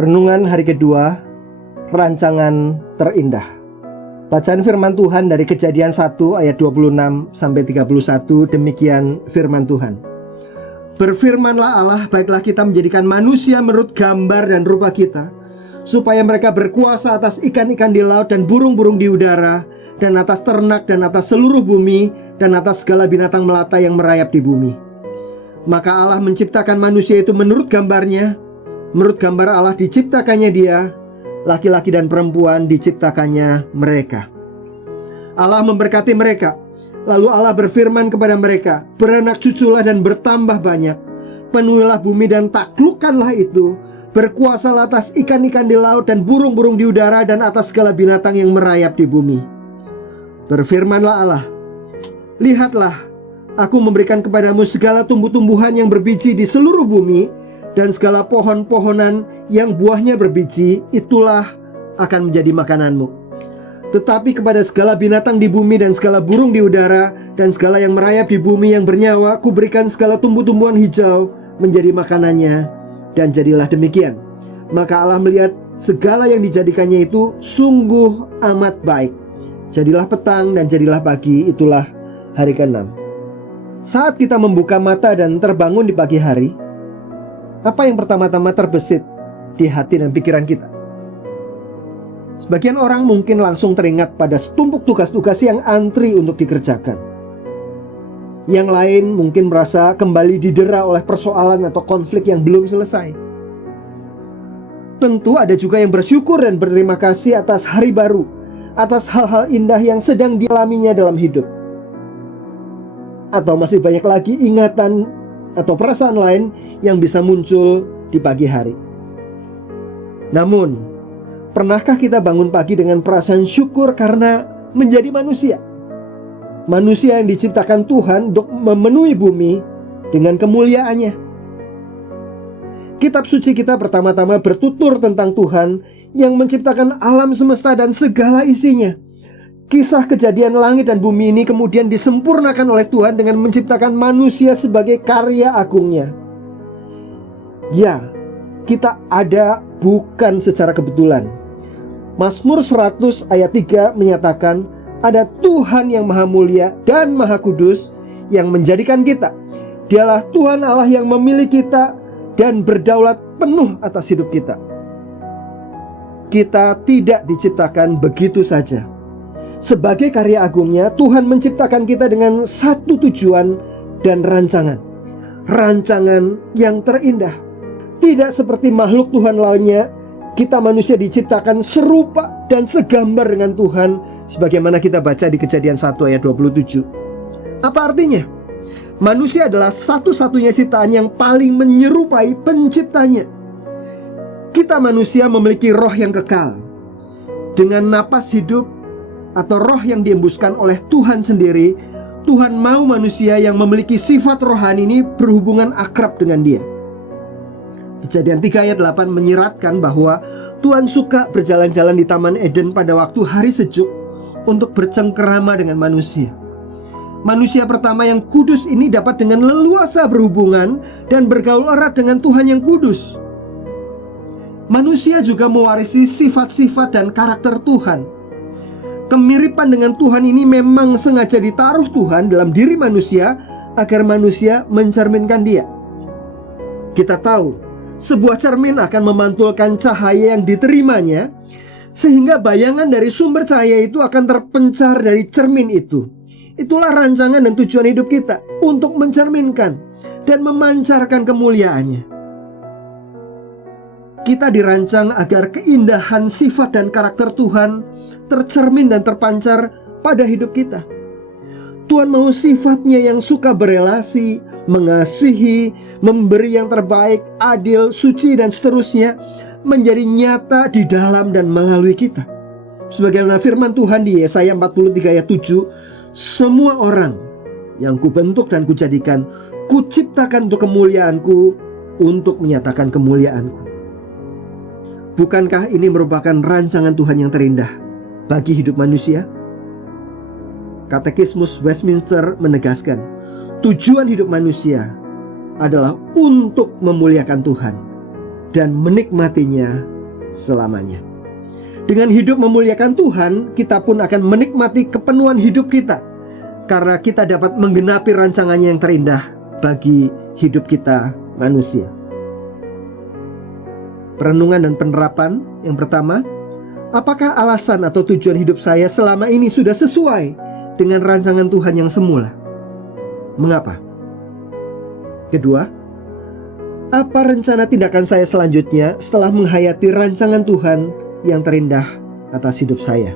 Renungan hari kedua, rancangan terindah. Bacaan firman Tuhan dari Kejadian 1 ayat 26 sampai 31, demikian firman Tuhan. Berfirmanlah Allah, baiklah kita menjadikan manusia menurut gambar dan rupa kita, supaya mereka berkuasa atas ikan-ikan di laut dan burung-burung di udara, dan atas ternak dan atas seluruh bumi, dan atas segala binatang melata yang merayap di bumi. Maka Allah menciptakan manusia itu menurut gambarnya. Menurut gambar Allah diciptakannya dia, laki-laki dan perempuan diciptakannya mereka. Allah memberkati mereka. Lalu Allah berfirman kepada mereka, beranak cuculah dan bertambah banyak, penuhilah bumi dan taklukkanlah itu, berkuasalah atas ikan-ikan di laut dan burung-burung di udara dan atas segala binatang yang merayap di bumi. Berfirmanlah Allah, lihatlah, aku memberikan kepadamu segala tumbuh-tumbuhan yang berbiji di seluruh bumi, dan segala pohon-pohonan yang buahnya berbiji, itulah akan menjadi makananmu. Tetapi kepada segala binatang di bumi dan segala burung di udara dan segala yang merayap di bumi yang bernyawa, kuberikan segala tumbuh-tumbuhan hijau menjadi makanannya. Dan jadilah demikian. Maka Allah melihat segala yang dijadikannya itu sungguh amat baik. Jadilah petang dan jadilah pagi, itulah hari ke-6. Saat kita membuka mata dan terbangun di pagi hari, apa yang pertama-tama terbesit di hati dan pikiran kita? Sebagian orang mungkin langsung teringat pada setumpuk tugas-tugas yang antri untuk dikerjakan. Yang lain mungkin merasa kembali didera oleh persoalan atau konflik yang belum selesai. Tentu ada juga yang bersyukur dan berterima kasih atas hari baru, atas hal-hal indah yang sedang dialaminya dalam hidup. Atau masih banyak lagi ingatan atau perasaan lain yang bisa muncul di pagi hari. Namun, pernahkah kita bangun pagi dengan perasaan syukur karena menjadi manusia? Manusia yang diciptakan Tuhan untuk memenuhi bumi dengan kemuliaannya. Kitab suci kita pertama-tama bertutur tentang Tuhan yang menciptakan alam semesta dan segala isinya. Kisah kejadian langit dan bumi ini kemudian disempurnakan oleh Tuhan dengan menciptakan manusia sebagai karya agungnya. Ya, kita ada bukan secara kebetulan. Mazmur 100 ayat 3 menyatakan, ada Tuhan yang maha mulia dan maha kudus yang menjadikan kita. Dialah Tuhan Allah yang memilih kita dan berdaulat penuh atas hidup kita. Kita tidak diciptakan begitu saja. Sebagai karya agungnya, Tuhan menciptakan kita dengan satu tujuan dan rancangan. Rancangan yang terindah. Tidak seperti makhluk Tuhan lainnya, kita manusia diciptakan serupa dan segambar dengan Tuhan, sebagaimana kita baca di Kejadian 1 ayat 27. Apa artinya? Manusia adalah satu-satunya ciptaan yang paling menyerupai penciptanya. Kita manusia memiliki roh yang kekal. Dengan napas hidup atau roh yang diembuskan oleh Tuhan sendiri, Tuhan mau manusia yang memiliki sifat rohani ini berhubungan akrab dengan dia. Kejadian 3 ayat 8 menyiratkan bahwa Tuhan suka berjalan-jalan di Taman Eden pada waktu hari sejuk untuk bercengkerama dengan manusia. Manusia pertama yang kudus ini dapat dengan leluasa berhubungan dan bergaul erat dengan Tuhan yang kudus. Manusia juga mewarisi sifat-sifat dan karakter Tuhan. Kemiripan dengan Tuhan ini memang sengaja ditaruh Tuhan dalam diri manusia agar manusia mencerminkan dia. Kita tahu, sebuah cermin akan memantulkan cahaya yang diterimanya, sehingga bayangan dari sumber cahaya itu akan terpencar dari cermin itu. Itulah rancangan dan tujuan hidup kita, untuk mencerminkan dan memancarkan kemuliaannya. Kita dirancang agar keindahan sifat dan karakter Tuhan tercermin dan terpancar pada hidup kita. Tuhan mau sifatnya yang suka berelasi, mengasihi, memberi yang terbaik, adil, suci dan seterusnya menjadi nyata di dalam dan melalui kita. Sebagaimana firman Tuhan di Yesaya 43 ayat 7, semua orang yang kubentuk dan kujadikan, kuciptakan untuk kemuliaanku, untuk menyatakan kemuliaanku. Bukankah ini merupakan rancangan Tuhan yang terindah bagi hidup manusia? Katekismus Westminster menegaskan, tujuan hidup manusia adalah untuk memuliakan Tuhan. dan menikmatinya selamanya. Dengan hidup memuliakan Tuhan, kita pun akan menikmati kepenuhan hidup kita, karena kita dapat menggenapi rancangannya yang terindah bagi hidup kita manusia. Perenungan dan penerapan yang pertama, apakah alasan atau tujuan hidup saya selama ini sudah sesuai dengan rancangan Tuhan yang semula? Mengapa? Kedua, apa rencana tindakan saya selanjutnya setelah menghayati rancangan Tuhan yang terindah atas hidup saya?